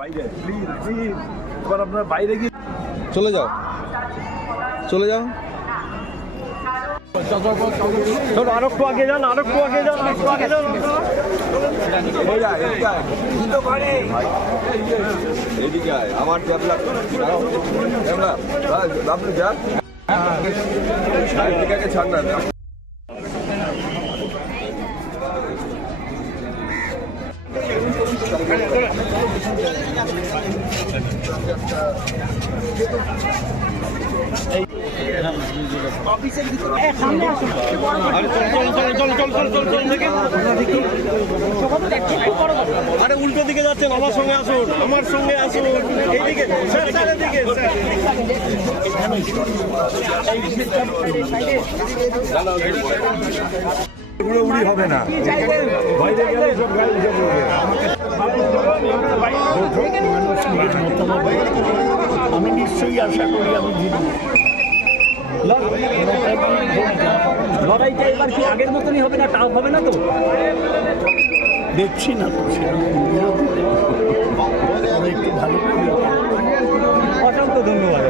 বাইরে please please এবার আপনার বাইরে গিয়ে চলে যাও। চলে যাও। আরও একটু আগে যান আরও একটু আগে যান আরও একটু আগে যান এদিকে আমার আপনি যান। ছাড় না। আরে উল্টো দিকে যাচ্ছেন, আমার সঙ্গে আসুন, আমার সঙ্গে আসুন। এইদিকে উড়ি হবে না। বাইরে গেলে সব গাড়ি নিশ্চয়ই আশা করি আমি জিতব। লড়াইটা এবার কি আগের মতনই হবে না, টাফ হবে না তো? দেখছি না তো সেরকম একটু ভালো অসংখ্য ধন্যবাদ।